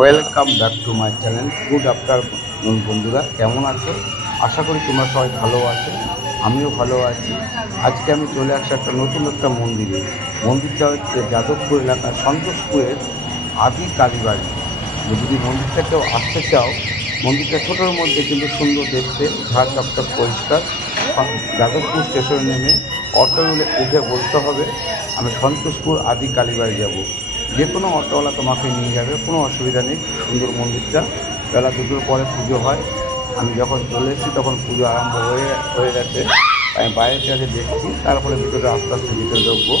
Welcome back to my channel. Good afternoon বন্ধুরা, কেমন আছো? আশা করি তোমরা সবাই ভালো আছো, আমিও ভালো আছি। আজকে আমি চলে আসছি একটা নতুন একটা মন্দিরে। মন্দিরটা হচ্ছে যাদবপুর এলাকার সন্তোষপুরের আদি কালীবাড়ি। যদি মন্দিরটা কেউ আসতে চাও, মন্দিরটা ছোটোর মধ্যে কিন্তু সুন্দর দেখতে, ঝাড় চকচক পরিষ্কার। যাদবপুর স্টেশনে নেমে অটো উঠে বলতে হবে আমি সন্তোষপুর আদি কালীবাড়ি যাব। যে কোনো অটোওয়ালা তোমাকে নিয়ে যাবে, কোনো অসুবিধা নেই। সুন্দর মন্দিরটা, বেলা দুটোর পরে পুজো হয়। আমি যখন চলে এসেছি তখন পুজো আরম্ভ হয়ে গেছে। আমি বাইরে থেকে দেখছি, তারপরে ভিতরে আস্তে আস্তে ভিতরে ঢুকবো,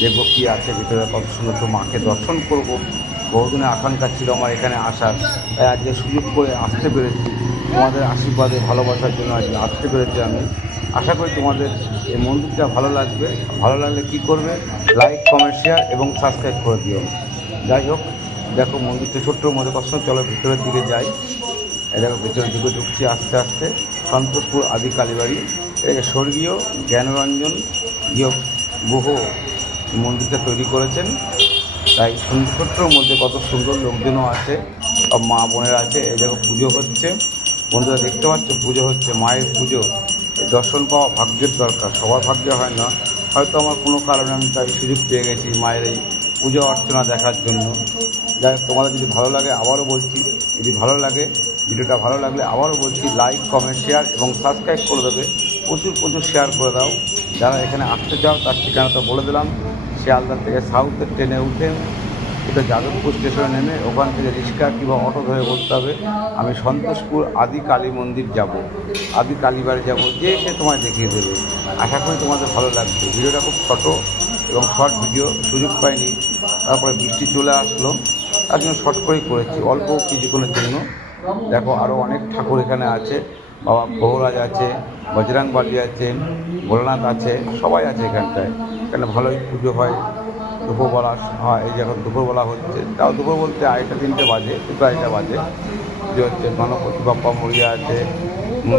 দেখবো কী আছে ভিতরে, কত সুন্দর। তো মাকে দর্শন করব, বহুদিনের আকাঙ্ক্ষা ছিল আমার এখানে আসার, তাই আজকে সুযোগ করে আসতে পেরেছি। তোমাদের আশীর্বাদে ভালোবাসার জন্য আজকে আসতে পেরেছি আমি। আশা করি তোমাদের এই মন্দিরটা ভালো লাগবে। ভালো লাগলে কী করবে? লাইক, কমেন্ট, শেয়ার এবং সাবস্ক্রাইব করে দিও। যাই হোক, দেখো মন্দিরটা ছোট্ট মধ্যে কষ্ট, চলো ভিতরের দিকে যাই। এই দেখো ভিতরের দিকে ঢুকছি আস্তে আস্তে। সন্তোষপুর আদি কালীবাড়ি, এই স্বর্গীয় জ্ঞানরঞ্জন গুহ মন্দিরটা তৈরি করেছেন। তাই ছোট্টর মধ্যে কত সুন্দর লোকজনও আছে, সব মা বোনেরা আছে। এই দেখো পুজো হচ্ছে, বন্ধুরা দেখতে পাচ্ছ পুজো হচ্ছে, মায়ের পুজো। এই দর্শন পাওয়া ভাগ্যের দরকার, সবার ভাগ্যে হয় না। হয়তো আমার কোনো কারণে আমি তাই সুযোগ পেয়ে গেছি মায়ের এই পুজো অর্চনা দেখার জন্য। যাই হোক, তোমাদের যদি ভালো লাগে, আবারও বলছি, যদি ভালো লাগে, ভিডিওটা ভালো লাগলে আবারও বলছি লাইক, কমেন্ট, শেয়ার এবং সাবস্ক্রাইব করে দেবে। প্রচুর শেয়ার করে দাও। যারা এখানে আসতে চাও তার ঠিকানাটা বলে দিলাম। শিয়ালদা থেকে সাউথের ট্রেনে উঠে এটা যাদবপুর স্টেশনে নেমে ওখান থেকে রিক্সা কিংবা অটো ধরে বলতে হবে আমি সন্তোষপুর আদি কালী মন্দির যাব, আদি কালীবাড়ি যাব। যে সে তোমায় দেখিয়ে দেবে। আশা করি তোমাদের ভালো লাগবে। ভিডিওটা খুব ছোটো এবং শর্ট ভিডিও, সুযোগ পাইনি, তারপরে বৃষ্টি চলে আসলো, তার জন্য শর্ট করেই করেছি, অল্প কিছুক্ষণের জন্য। দেখো আরও অনেক ঠাকুর এখানে আছে, বাবা বহুরাজ আছে, বজরংবলী আছে, ভোলানাথ আছে, সবাই আছে এখানটায়। এখানে ভালোই পুজো হয়। দুপুরবেলা হয়, এই যখন দুপুরবেলা হচ্ছে, তাও দুপুর বলতে 2:30-3টে বাজে, 2:30 বাজে পুজো হচ্ছে। গণপতি বাপ্পা মরিয়া আছে,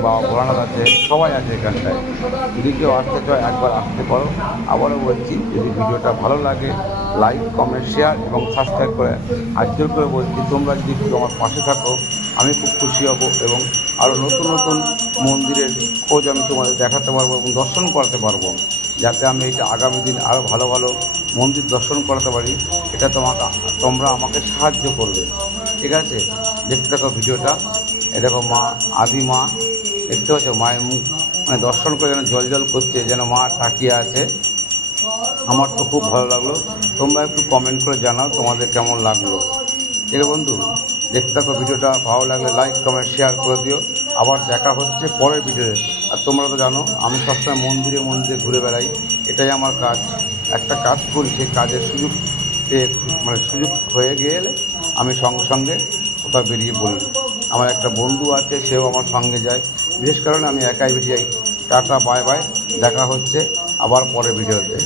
বাবা ভোলানাথ আছে, সবাই আছে এখানটায়। যদি কেউ আসতে চায় একবার আসতে পারো। আবারও বলছি, যদি ভিডিওটা ভালো লাগে লাইক, কমেন্ট, শেয়ার এবং সাবস্ক্রাইব করে আজকের করে বলছি, তোমরা যদি একটু আমার পাশে থাকো আমি খুব খুশি হব এবং আরও নতুন মন্দিরের খোঁজ আমি তোমাদের দেখাতে পারবো এবং দর্শন করাতে পারবো, যাতে আমি এটা আগামী দিন আরও ভালো মন্দির দর্শন করাতে পারি। এটা তোমরা আমাকে সাহায্য করবে, ঠিক আছে? দেখতে থাকো ভিডিওটা। এ দেখো মা, আদি মা, দেখতে পাচ্ছ মায়ের মুখ, মানে দর্শন করে যেন জল করছে, যেন মা তাকিয়ে আছে। আমার তো খুব ভালো লাগলো। তোমরা একটু কমেন্ট করে জানাও তোমাদের কেমন লাগলো। ঠিক আছে বন্ধু, দেখতে থাকো ভিডিওটা। ভালো লাগলে লাইক, কমেন্ট, শেয়ার করে দিও। আবার দেখা হচ্ছে পরের ভিডিওতে। আর তোমরা তো জানো আমি সবসময় মন্দিরে ঘুরে বেড়াই, এটাই আমার কাজ। একটা কাজ করি, সেই কাজের সুযোগ সুযোগ হয়ে গেলে আমি সঙ্গে কোথাও বেরিয়ে পড়ি। আমার একটা বন্ধু আছে, সেও আমার সঙ্গে যায়। বিশেষ কারণে আমি একাই বেরিয়ে যাই। টাটা, বাই বাই, দেখা হচ্ছে আবার পরের ভিডিওতে।